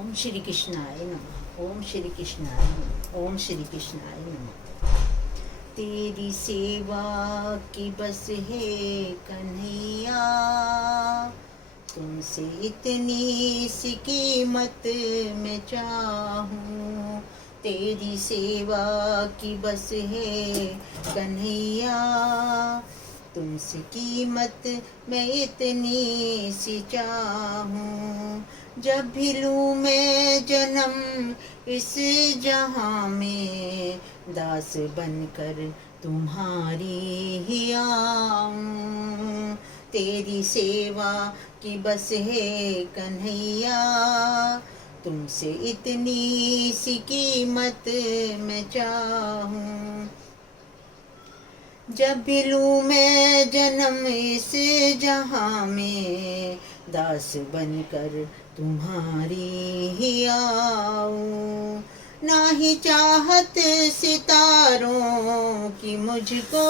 ओम श्री कृष्णाय नमः। ओम श्री कृष्णाय नमः। ओम श्री कृष्णाय नमः। तेरी सेवा की बस है कन्हैया, तुमसे इतनी सी कीमत मैं चाहूँ। तेरी सेवा की बस है कन्हैया, तुमसे कीमत मैं इतनी सी चाहूँ। जब भी लूँ मैं जन्म इस जहाँ में, दास बनकर तुम्हारी ही आऊँ। तेरी सेवा की बस है कन्हैया, तुमसे इतनी सी कीमत मैं चाहूँ। जब भी लूँ मैं जन्म इस जहाँ में, दास बनकर तुम्हारी ही आऊँ। ना ही चाहत सितारों की मुझको,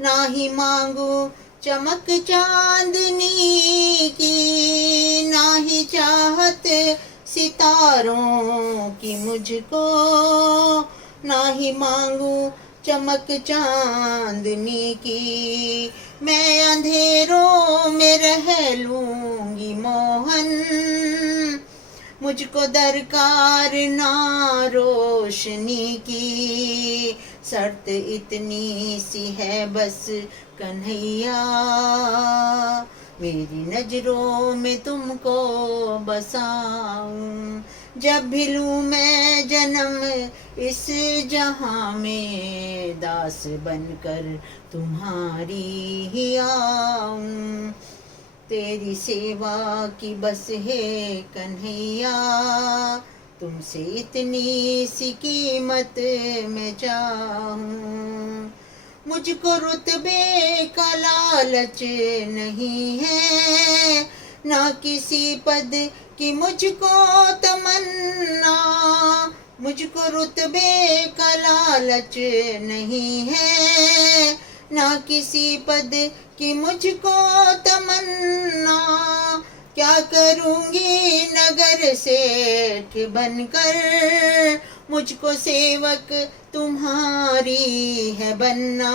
ना ही मांगू चमक चांदनी की, ना ही चाहत सितारों की मुझको, ना ही मांगू चमक चांदनी की। मैं अंधेरों में रह लूंगी मोहन, मुझको दरकार ना रोशनी की। शर्त इतनी सी है बस कन्हैया, मेरी नजरों में तुमको बसाऊं। जब भी लूँ मैं जन्म इस जहाँ में, दास बनकर तुम्हारी ही आऊं। तेरी सेवा की बस है कन्हैया, तुमसे इतनी सी कीमत मैं चाहूँ। मुझको रुतबे का लालच नहीं है, ना किसी पद की मुझको तमन्ना। मुझको रुतबे का लालच नहीं है, ना किसी पद की मुझको तमन्ना। क्या करूँगी नगर सेठ बनकर, मुझको सेवक तुम्हारी है बनना।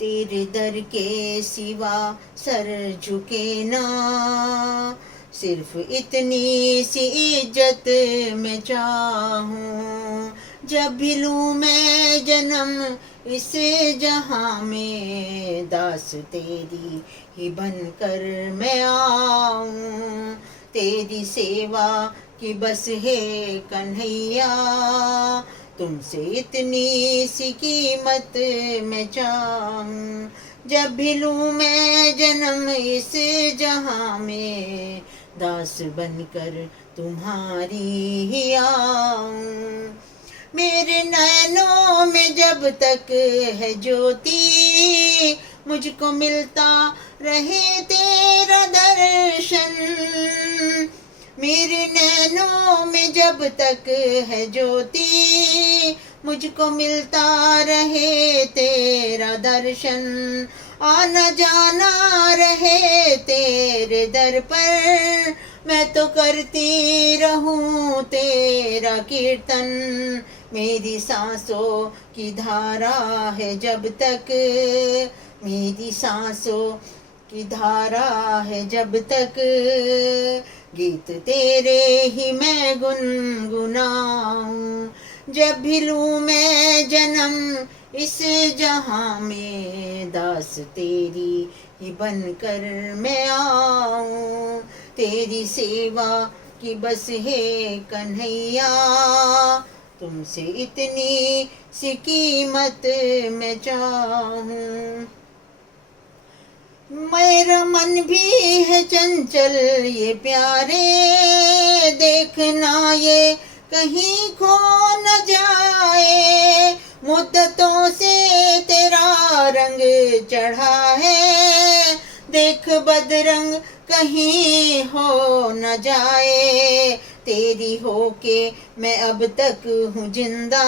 तेरे दर के सिवा सर झुके ना, सिर्फ इतनी सी इज्जत मैं चाहूँ। जब भी लूँ मैं जन्म इस जहाँ में, दास तेरी ही बनकर मैं आऊँ। तेरी सेवा की बस है कन्हैया, तुमसे इतनी सी कीमत मैं चाहूँ। जब भी लूँ मैं जन्म इस जहाँ में, दास बनकर तुम्हारी ही आऊँ। मेरे नैनों में जब तक है ज्योति, मुझको मिलता रहे तेरा दर्शन। मेरे नैनों में जब तक है ज्योति, मुझको मिलता रहे तेरा दर्शन। आना जाना रहे तेरे दर पर, मैं तो करती रहूं तेरा कीर्तन। मेरी सांसों की धारा है जब तक, मेरी सांसों की धारा है जब तक, गीत तेरे ही मैं गुनगुनाऊं। जब भी लूँ मैं जन्म इस जहाँ में, दास तेरी ही बनकर मैं आऊँ। तेरी सेवा की बस है कन्हैया, तुमसे इतनी सी कीमत मैं चाहूँ। मेरा मन भी है चंचल ये प्यारे, देखना ये कहीं खो न जाए। मुद्दतों से तेरा रंग चढ़ा है, देख बदरंग कहीं हो न जाए। तेरी होके मैं अब तक हूँ जिंदा,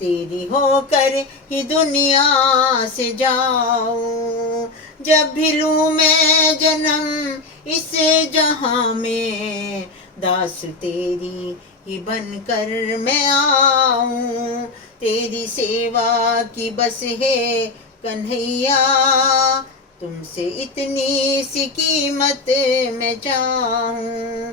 तेरी होकर ही दुनिया से जाऊं। जब भी लूँ मैं जन्म इस जहां में, दास तेरी ही बनकर मैं आऊं। तेरी सेवा की बस है कन्हैया, तुमसे इतनी सी कीमत मैं चाहूं।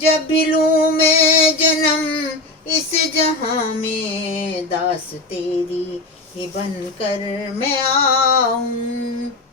जब भी लूं मैं जन्म इस जहां में, दास तेरी ही बनकर मैं आऊं।